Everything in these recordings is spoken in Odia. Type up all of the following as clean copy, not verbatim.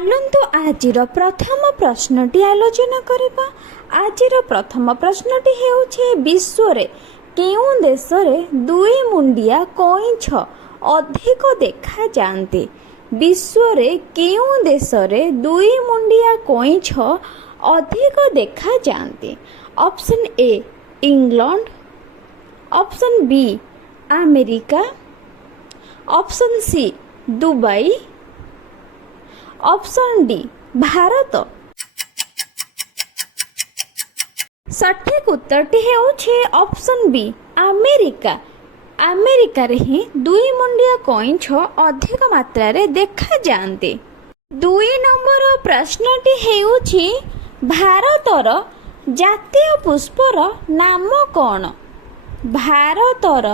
ଚାଲନ୍ତୁ ଆଜିର ପ୍ରଥମ ପ୍ରଶ୍ନଟି ଆଲୋଚନା କରିବା। ଆଜିର ପ୍ରଥମ ପ୍ରଶ୍ନଟି ହେଉଛି ବିଶ୍ୱରେ କେଉଁ ଦେଶରେ ଦୁଇ ମୁଣ୍ଡିଆ କଇଁଛ ଅଧିକ ଦେଖାଯାଆନ୍ତି? ବିଶ୍ୱରେ କେଉଁ ଦେଶରେ ଦୁଇ ମୁଣ୍ଡିଆ କଇଁଛ ଅଧିକ ଦେଖାଯାଆନ୍ତି? Option A England, option B America, option C Dubai, option D Bharat. ସଠିକ୍ ଉତ୍ତରଟି ହେଉଛି ଅପସନ୍ ବି ଆମେରିକା। ଆମେରିକାରେ ହିଁ ଦୁଇ ମୁଣ୍ଡିଆ କଇଁଛ ଅଧିକ ମାତ୍ରାରେ ଦେଖାଯାଆନ୍ତି। 2 ନମ୍ବର ପ୍ରଶ୍ନଟି ହେଉଛି ଭାରତର ଜାତୀୟ ପୁଷ୍ପର ନାମ କ'ଣ? ଭାରତର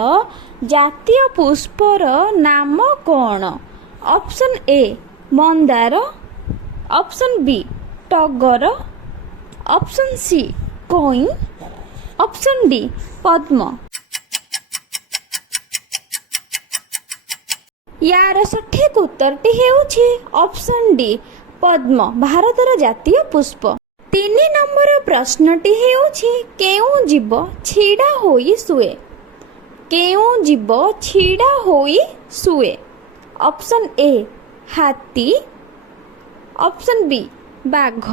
ଜାତୀୟ ପୁଷ୍ପର ନାମ କ'ଣ? ଅପସନ୍ ଏ ମନ୍ଦାର, ଅପସନ୍ ବି ଟଗର, ଅପସନ୍ ସି କଇଁ, ଅପସନ୍ ଡି ପଦ୍ମ। ୟାର ସଠିକ୍ ଉତ୍ତରଟି ହେଉଛି ଅପସନ୍ ଡି ପଦ୍ମ, ଭାରତର ଜାତୀୟ ପୁଷ୍ପ। 3 ନମ୍ବର ପ୍ରଶ୍ନଟି ହେଉଛି କେଉଁ ଜୀବ ଛିଡ଼ା ହୋଇ ଶୁଏ? କେଉଁ ଜୀବ ଛିଡ଼ା ହୋଇ ଶୁଏ? ଅପସନ୍ ଏ ହାତୀ, ଅପସନ୍ ବି ବାଘ,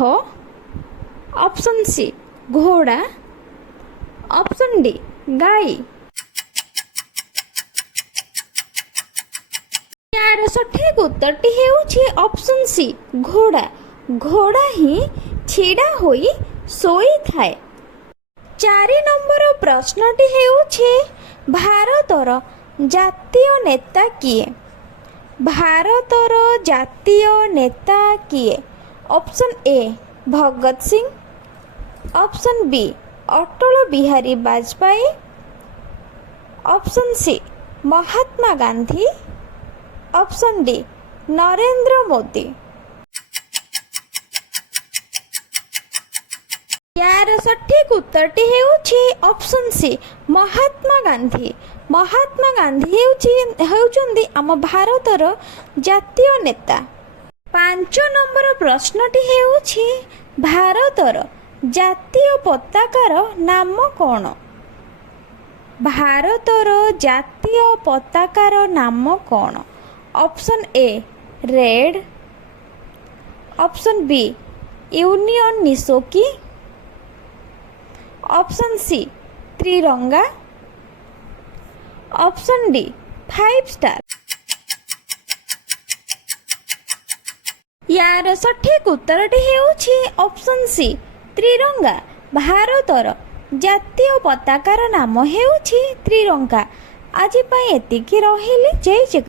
ଅପସନ୍ ସି ଘୋଡ଼ା, ଅପସନ୍ ଡି ଗାଈ। ୟାର ସଠିକ୍ ଉତ୍ତରଟି ହେଉଛି ଅପସନ୍ ସି ଘୋଡ଼ା। ଘୋଡ଼ା ହିଁ ଛିଡ଼ା ହୋଇ ଶୋଇଥାଏ। 4 ନମ୍ବର ପ୍ରଶ୍ନଟି ହେଉଛି ଭାରତର ଜାତୀୟ ନେତା କିଏ? ଭାରତର ଜାତୀୟ ନେତା କିଏ? Option A Bhagat Singh, option B Atal Bihari Vajpayee, option C Mahatma Gandhi, option D Narendra Modi. ୟାର ସଠିକ୍ ଉତ୍ତରଟି ହେଉଛି ଅପସନ୍ ସି ମହାତ୍ମା ଗାନ୍ଧୀ। ମହାତ୍ମା ଗାନ୍ଧୀ ହେଉଛନ୍ତି ଆମ ଭାରତର ଜାତୀୟ ନେତା। 5 ନମ୍ବର ପ୍ରଶ୍ନଟି ହେଉଛି ଭାରତର ଜାତୀୟ ପତାକାର ନାମ କ'ଣ? ଭାରତର ଜାତୀୟ ପତାକାର ନାମ କ'ଣ? Option A red, option B union ନିଶୋକି, option C Tiranga, option D 5 star. ୟାର ସଠିକ୍ ଉତ୍ତରଟି ହେଉଛି ଅପସନ୍ ସି ତ୍ରିରଙ୍ଗା। ଭାରତର ଜାତୀୟ ପତାକାର ନାମ ହେଉଛି ତ୍ରିରଙ୍ଗା। ଆଜି ପାଇଁ ଏତିକି ରହିଲି। ଜୟ ଜଗନ୍ନାଥ।